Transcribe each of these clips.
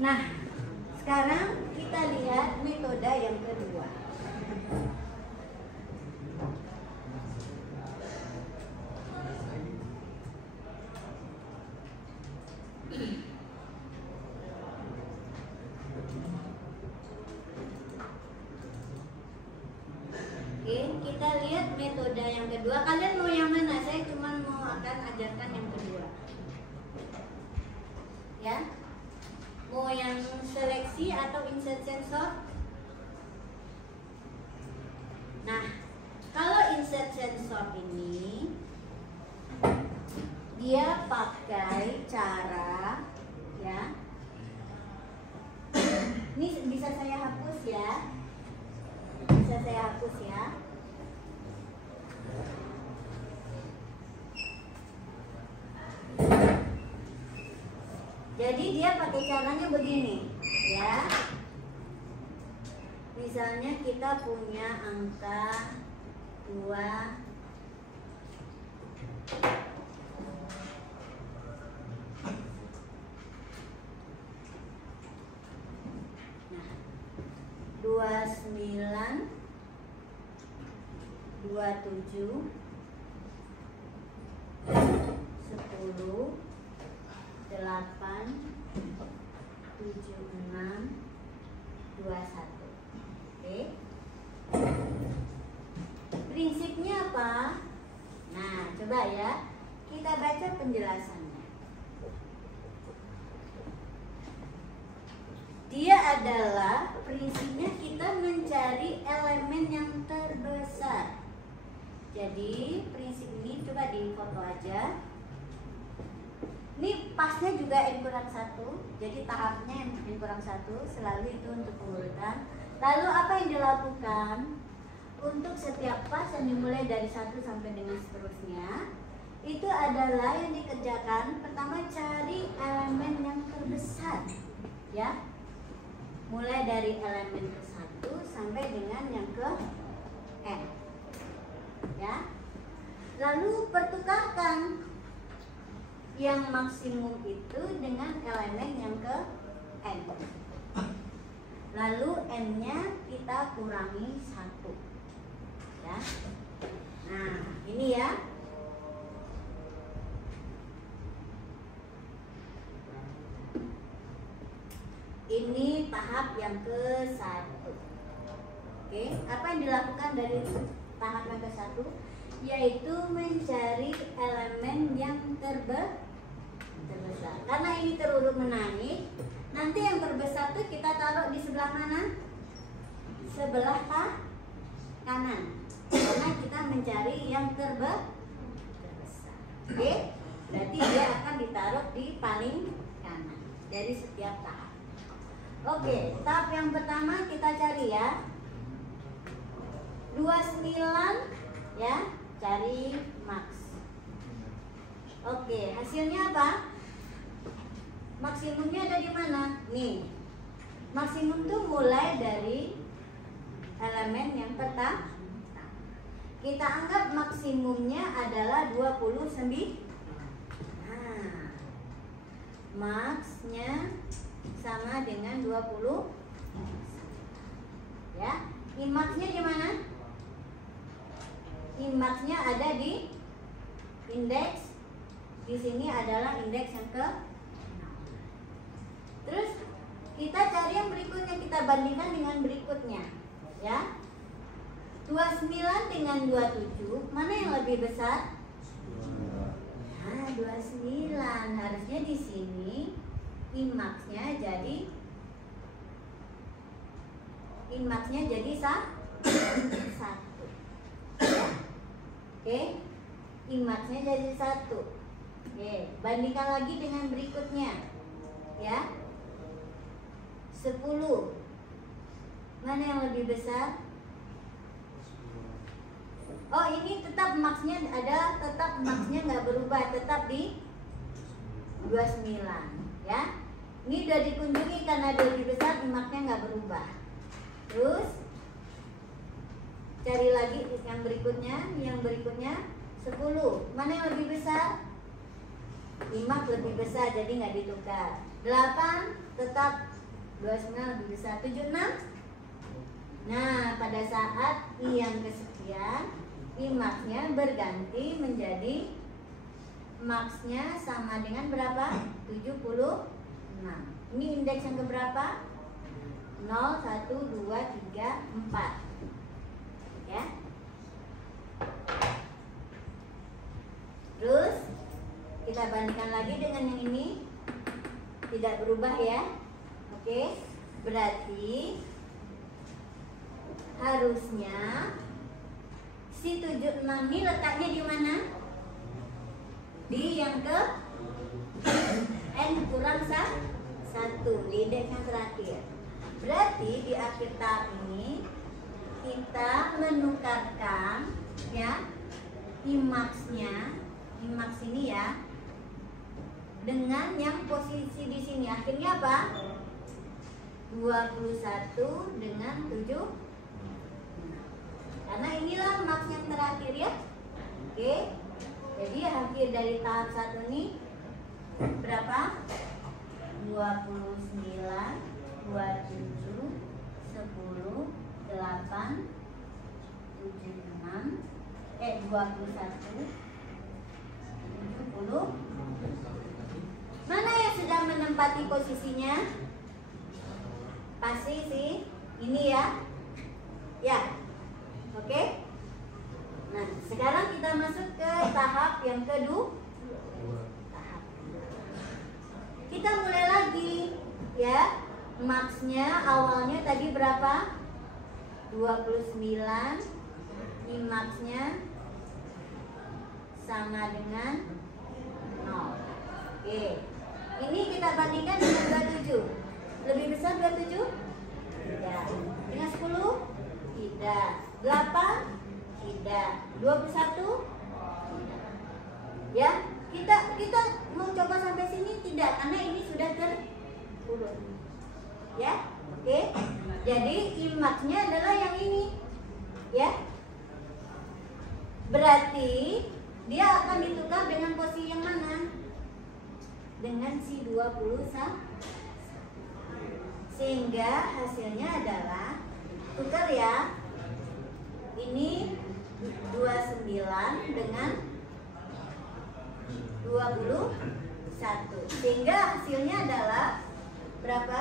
Nah, sekarang kita lihat metode yang kedua. Oke, kita lihat metode yang kedua. Kalian mau yang mana? Saya cuma mau akan ajarkan yang kedua. Ya, mau yang seleksi atau insert sensor? Nah, kalau insert sensor ini dia pakai cara, ya, ini bisa saya hapus ya, bisa saya hapus ya. Jadi dia pakai caranya begini, ya. Misalnya kita punya angka 2, nah, 29, 27, 10, 8, 7, 6, 21. Oke. Prinsipnya apa? Nah, coba ya, kita baca penjelasannya. Dia adalah prinsipnya kita mencari elemen yang terbesar. Jadi prinsip ini coba di foto aja. Ini pasnya juga N=1, jadi tahapnya N=1, selalu itu untuk pengurutan. Lalu apa yang dilakukan? Untuk setiap pas yang dimulai dari 1 sampai dengan seterusnya, itu adalah yang dikerjakan pertama cari elemen yang terbesar, ya. Mulai dari elemen ke-1 sampai dengan yang ke N, ya. Lalu pertukarkan yang maksimum itu dengan elemen yang ke N. Lalu N-nya kita kurangi 1, ya. Nah, ini ya. Ini tahap yang ke-1. Oke, apa yang dilakukan dari tahap yang ke-1? Yaitu mencari elemen yang terbesar. Karena ini terurut menaik, nanti yang terbesar itu kita taruh di sebelah mana? Sebelah kanan. Karena kita mencari yang terbesar. Oke, berarti dia akan ditaruh di paling kanan dari setiap tahap. Oke, tahap yang pertama kita cari ya. 29, ya, cari max. Oke, hasilnya apa? Maksimumnya ada di mana? Nih. Maksimum tuh mulai dari elemen yang pertama. Kita anggap maksimumnya adalah 29. Nah, maxnya sama dengan 20. Ya, imaxnya di mana? Imaxnya ada di indeks. Di sini adalah indeks yang ke. Terus kita cari yang berikutnya, kita bandingkan dengan berikutnya, ya. 29 dengan 27, mana yang lebih besar? Nah, 29. Harusnya di sini imaxnya jadi 1. Oke, imaxnya jadi 1. Oke, bandingkan lagi dengan berikutnya, ya. 10. Mana yang lebih besar? Oh, ini tetap maxnya ada, tetap maxnya nggak berubah, tetap di 29, ya. Ini udah dikunjungi karena dia lebih besar, maxnya nggak berubah. Terus cari lagi yang berikutnya 10. Mana yang lebih besar? 5 lebih besar jadi nggak ditukar. 8 tetap 29 lebih besar. 76. Nah, pada saat I yang kesekian, I max-nya berganti menjadi max-nya sama dengan berapa? 76. Ini indeks yang keberapa? 0, 1, 2, 3, 4. Ya. Terus kita bandingkan lagi dengan yang ini. Tidak berubah ya. Oke. Berarti harusnya si 76 ini letaknya di mana? Di yang ke N kurang 1, di indeks yang terakhir. Berarti di akhir tahap ini kita menukarkan ya I max-nya, I max ini ya, dengan yang posisi di sini. Akhirnya apa? 21 dengan 7. Karena inilah max yang terakhir ya. Oke. Jadi akhir dari tahap 1 ini berapa? 29, 27, 10, 8, 76, 21, 70. Mana yang sedang menempati posisinya? Pasti sih ini ya. Ya. Oke. Nah, sekarang kita masuk ke tahap yang kedua. Kita mulai lagi ya. Max-nya awalnya tadi berapa? 29. I max-nya sama dengan 0. Oke. Ini kita bandingkan dengan 27. Lebih besar 27? Tidak. Dengan 10? Tidak. 8? Tidak. 21? Tidak. Ya, kita mau coba sampai sini tidak, karena ini sudah terurut. Ya, oke. Jadi I max-nya adalah yang ini. Ya. Berarti dia akan ditukar dengan posisi yang mana? Dengan si 21. Sehingga hasilnya adalah tukar ya. Ini 29 dengan 21. Sehingga hasilnya adalah berapa?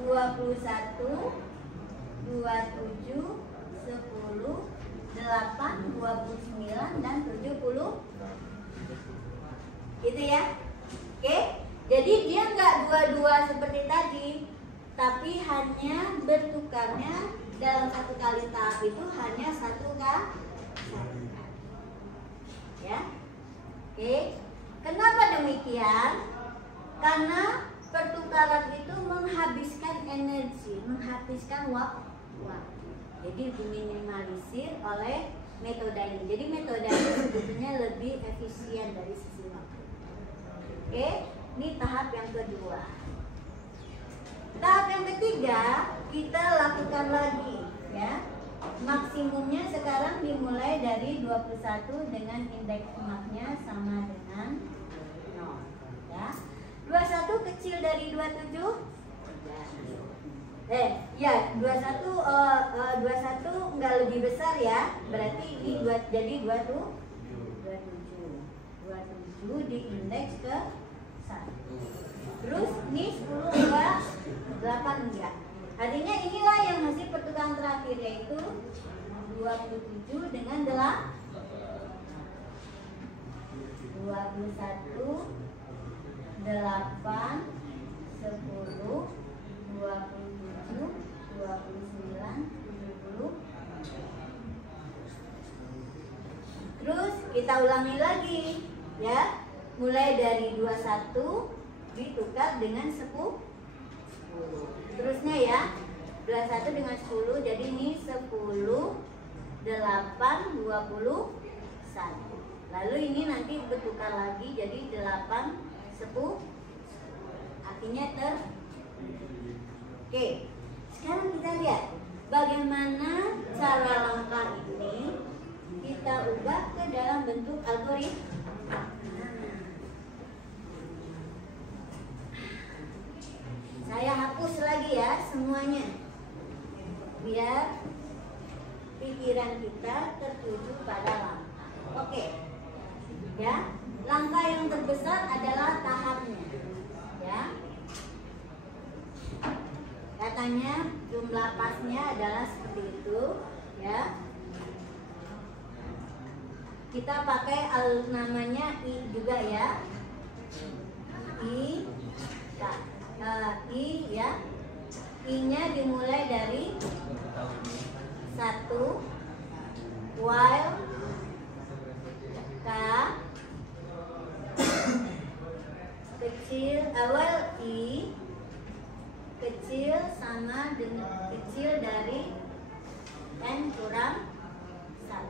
21, 27, 10, 8, 29 dan 70. Gitu ya. Oke. Jadi dia nggak dua-dua seperti tadi, tapi hanya bertukarnya dalam satu kali tahap itu hanya satu kali. Ya. Oke. Kenapa demikian? Karena pertukaran itu menghabiskan energi, menghabiskan waktu. Jadi diminimalisir oleh metode ini. Jadi metode ini sebetulnya lebih efisien dari sisi waktu. Oke, ini tahap yang kedua. Tahap yang ketiga kita lakukan lagi, ya. Maksimumnya sekarang dimulai dari 21 dengan indeks max-nya sama dengan 0, ya. 21 kecil dari 27? Ya, 21 enggak lebih besar ya. Berarti ini jadi 27 di indeks ke 1. Terus ini 10 enggak, 8 enggak. Artinya inilah yang hasil pertukaran terakhir, yaitu 27 dengan 21, 8, 10, 27, 29, 70. Terus kita ulangi lagi ya. Mulai dari 21 ditukar dengan 10. Terusnya ya. 21 dengan 10, jadi ini 10, 8, 21. Lalu ini nanti bertukar lagi jadi 8, 10. Artinya Oke, sekarang kita lihat bagaimana cara langkah ini kita ubah ke dalam bentuk algoritma. semuanya, biar pikiran kita tertuju pada langkah. Oke, ya. Langkah yang terbesar adalah tahapnya, ya. Katanya jumlah pasnya adalah seperti itu, ya. Kita pakai namanya I juga ya. I ya. I-nya dimulai dari 1, while K kecil, while I kecil sama dengan kecil dari N kurang 1.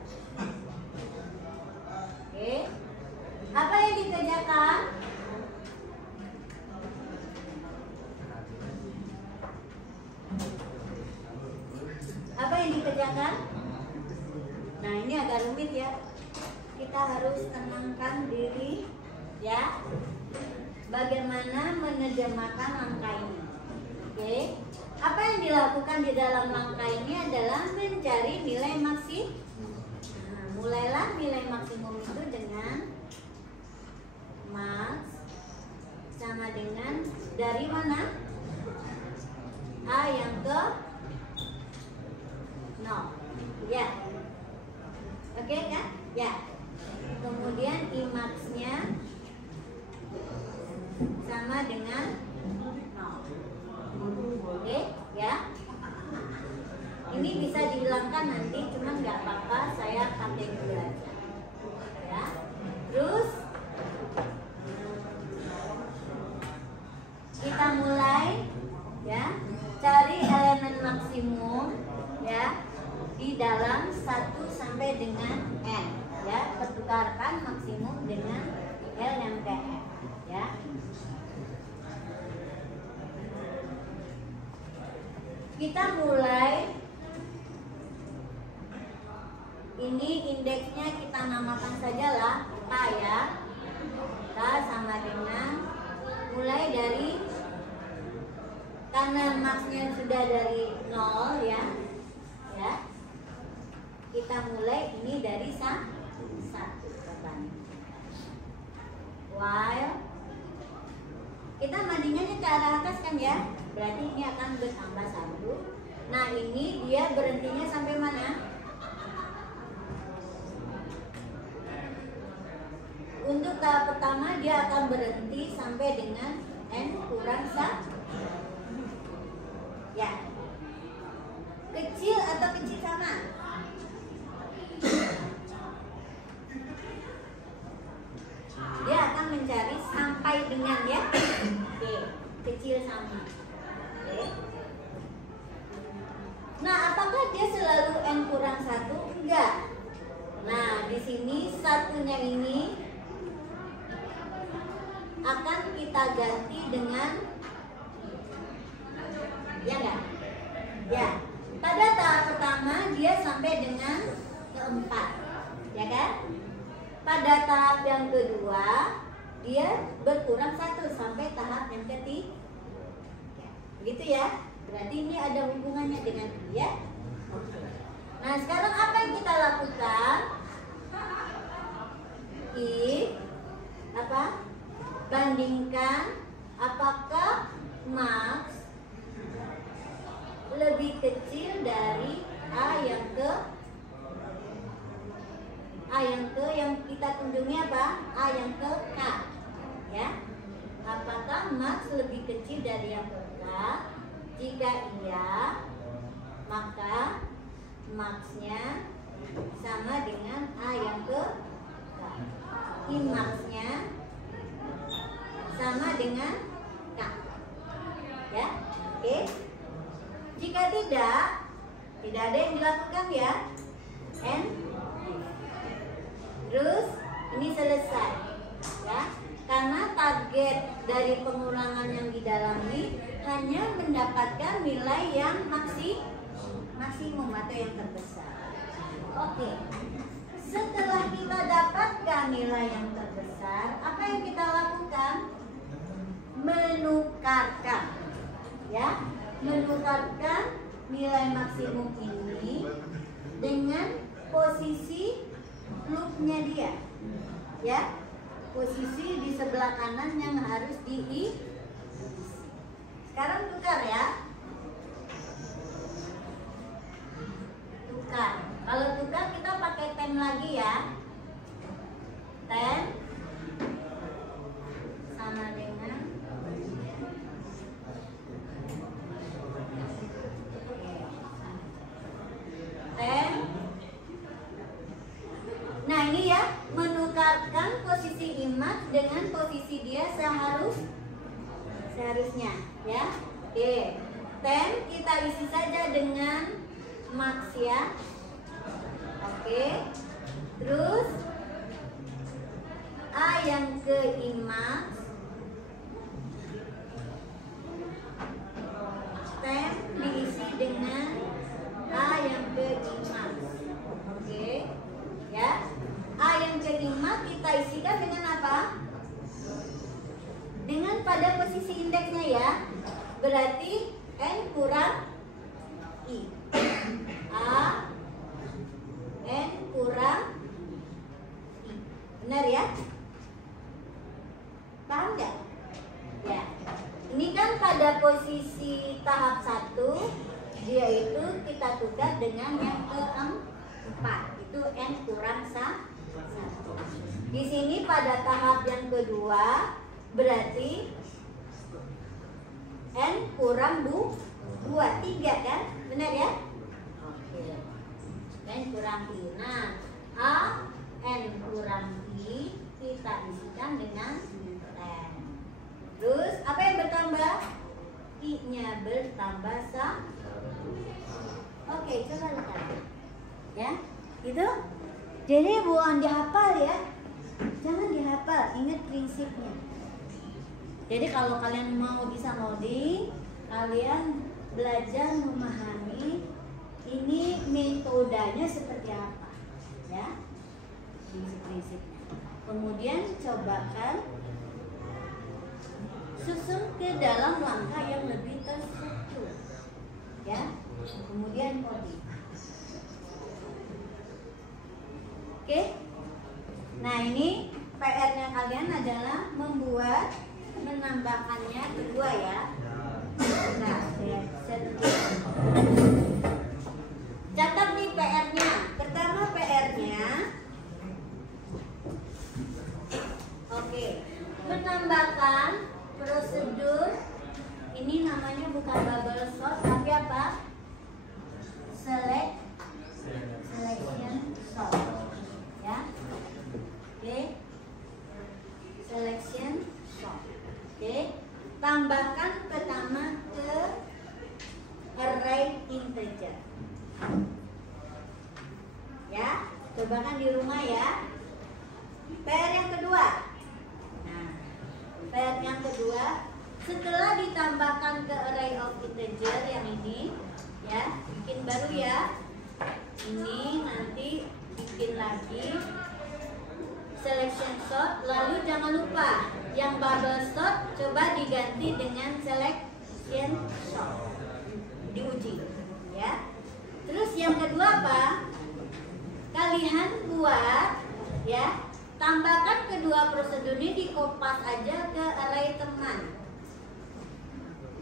Oke. Apa yang dikerjakan? Apa yang dikerjakan? Nah, ini agak rumit ya. Kita harus tenangkan diri, ya. Bagaimana menerjemahkan langkah ini? Oke. Apa yang dilakukan di dalam langkah ini adalah mencari nilai maksimum. Nah, mulailah nilai maksimum itu dengan max sama dengan dari mana? A yang ke 0. Ya. Oke kan? Ya. Kemudian I max-nya sama dengan 0. Oke, ya. Ini bisa dihilangkan nanti, cuman nggak apa-apa, saya pakai dulu aja. Ya. Terus kita mulai, ya, cari elemen maksimum, ya, di dalam 1 sampai dengan N, ya. Pertukarkan maksimum dengan L yang ke N, ya. Kita mulai, ini indeksnya kita namakan sajalah K, ya. K sama dengan mulai dari, karena maksnya sudah dari 0, ya. Ya. Kita mulai ini dari 1. While kita mandinya ke arah atas kan, ya. Berarti ini akan bertambah 1. Nah, ini dia berhentinya sampai mana? Untuk tahap pertama dia akan berhenti sampai dengan N kurang 1. Ya. Kecil atau kecil sama? Dia akan mencari sampai dengan, ya. Oke, kecil sama. Oke. Nah, apakah dia selalu N kurang 1? Enggak. Nah, di sini satunya ini akan kita ganti dengan, ya enggak? Ya. Pada tahap pertama dia sampai dengan keempat, ya kan? Pada tahap yang kedua dia berkurang 1 sampai tahap yang ketiga. Begitu ya? Berarti ini ada hubungannya dengan dia. Oke. Nah, sekarang apa yang kita lakukan? Apa? Bandingkan apakah max lebih kecil dari A yang ke yang kita kunjungi apa? A yang ke K, ya. Apakah max lebih kecil dari yang ke K? Jika iya, maka max-nya sama dengan A yang ke K. I max-nya sama dengan K, ya. Oke. Jika tidak ada yang dilakukan, ya. N. Terus ini selesai, ya. Karena target dari pengurangan yang didalami hanya mendapatkan nilai yang maksimum atau yang terbesar. Oke. Setelah kita dapatkan nilai yang terbesar, apa yang kita lakukan? Menukarkan, ya. menukarkan nilai maksimum ini dengan posisi loopnya dia, ya, posisi di sebelah kanan yang harus diisi. Sekarang tukar ya, tukar. Kalau tukar kita pakai 10 lagi ya. 10 sama dengan 10. Nah ini ya, menukarkan posisi image dengan posisi dia seharusnya ya. Oke, 10 kita isi saja dengan max ya. Oke, terus A yang ke image 10 diisi dengan A yang ke image. Oke ya, A yang ke image kita isikan dengan apa? Dengan pada posisi indeksnya ya. Berarti N kurang I. A N kurang I. Benar ya? Paham nggak? Ya. Ini kan pada posisi tahap 1, dia itu kita tukar dengan yang keempat. Itu N kurang 1. Di sini pada tahap yang kedua berarti N kurang 2, 3 kan? Benar ya? Oke. N kurang I. Nah, A N kurang I kita isikan dengan 10. Terus apa yang bertambah? I-nya bertambah 1. Oke, coba lihat. Ya, itu. Jadi bukan dihafal ya. Jangan dihafal, ingat prinsipnya. Jadi kalau kalian mau bisa ngoding, kalian belajar memahami ini metodenya seperti apa, ya, prinsip-prinsipnya. Kemudian cobakan susun ke dalam langkah yang lebih terstruktur, ya. Kemudian coding. Oke. Nah ini PR-nya kalian adalah menambahkannya kedua ya. Nah, catat nih PR-nya. Pertama PR-nya, oke, menambahkan prosedur. Ini namanya bukan bubble sort tapi apa? Selection sort, ya. Oke, selection sort. Oke, tambahkan pertama ke array integer. Ya, cobakan di rumah ya. PR yang kedua. Nah, PR yang kedua, setelah ditambahkan ke array of integer yang ini, ya, bikin baru ya. Ini nanti bikin lagi selection sort, lalu jangan lupa yang bubble sort coba diganti dengan selection sort, diuji ya. Terus yang kedua apa? Kalian buat ya, tambahkan kedua prosedur ini di kopas aja ke array teman.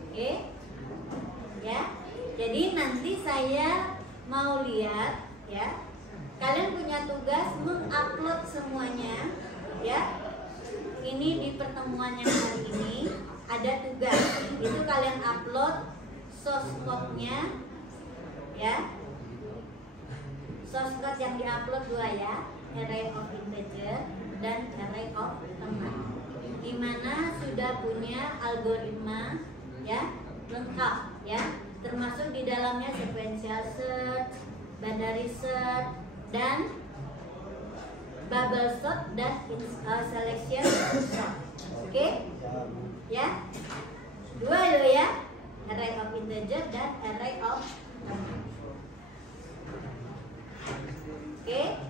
Oke ya, jadi nanti saya mau lihat ya, kalian punya tugas mengupload semuanya ya. Ini di pertemuan yang hari ini ada tugas, itu kalian upload source code-nya ya. Source code yang diupload dua ya, array of integer dan array of teman. Dimana sudah punya algoritma ya, lengkap ya, termasuk di dalamnya sequential search, binary search, dan bubble sort dan selection sort. Oke? Ya. Dua lo ya, array of integer dan array of teman. Oke?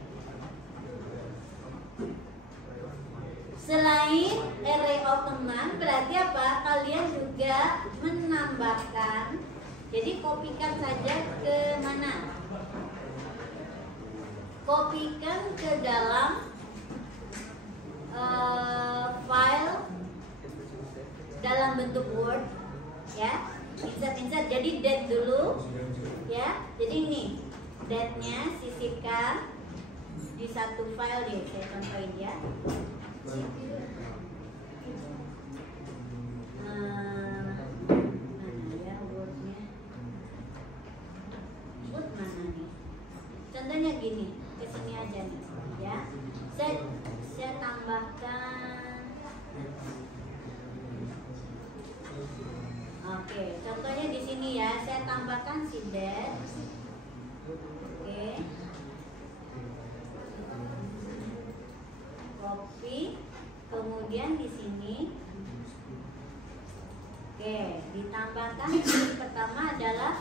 Selain array of teman, berarti apa? Kalian juga menambahkan Jadi kopikan saja ke mana? Kopikan ke dalam file dalam bentuk Word, ya. Insert. Jadi date dulu, ya. Jadi ini date-nya sisipkan di satu file deh. Saya contohin ya. Contohnya gini, ke sini aja nih, ya. Saya tambahkan. Oke, contohnya di sini ya, saya tambahkan si date. Oke. Copy, kemudian di sini. Oke, ditambahkan yang pertama adalah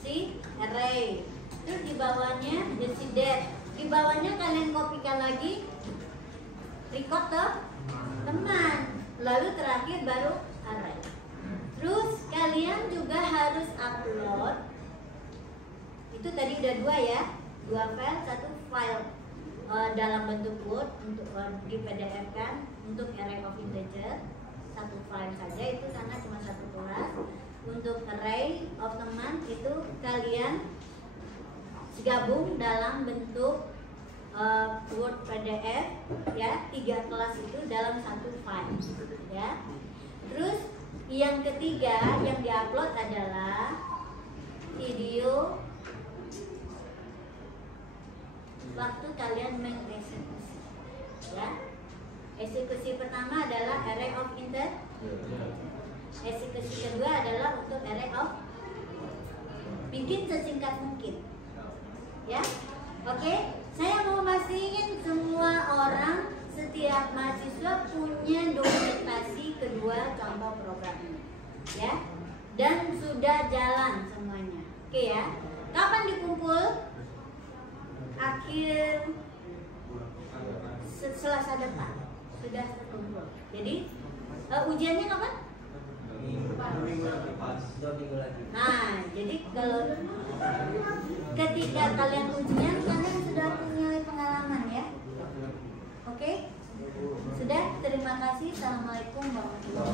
si array. Terus di bawahnya si date. Di bawahnya kalian kopikan lagi record ke teman. Lalu terakhir baru array. Terus kalian juga harus upload. Itu tadi udah 2 ya. 2 file, 1 file dalam bentuk Word untuk di PDF kan, untuk array of integer. 1 file saja itu karena cuma 1 kelas. Untuk array of teman itu kalian gabung dalam bentuk Word PDF, ya. 3 kelas itu dalam 1 file, ya. Terus yang ketiga yang diupload adalah video waktu kalian mengeksekusi, ya. Eksekusi pertama adalah array of integer. Eksekusi kedua adalah untuk array of. Bikin sesingkat mungkin, ya. Oke, saya mau mastiin semua orang, setiap mahasiswa punya dokumentasi kedua contoh program ini, ya, dan sudah jalan semuanya. Oke ya. Kapan dikumpul? Akhir Selasa depan sudah terkumpul. Jadi ujiannya kapan? Minggu lagi. Nah, jadi kalau ketika kalian ujian, kalian sudah punya pengalaman, ya. Oke? Sudah. Terima kasih. Assalamualaikum warahmatullahi wabarakatuh.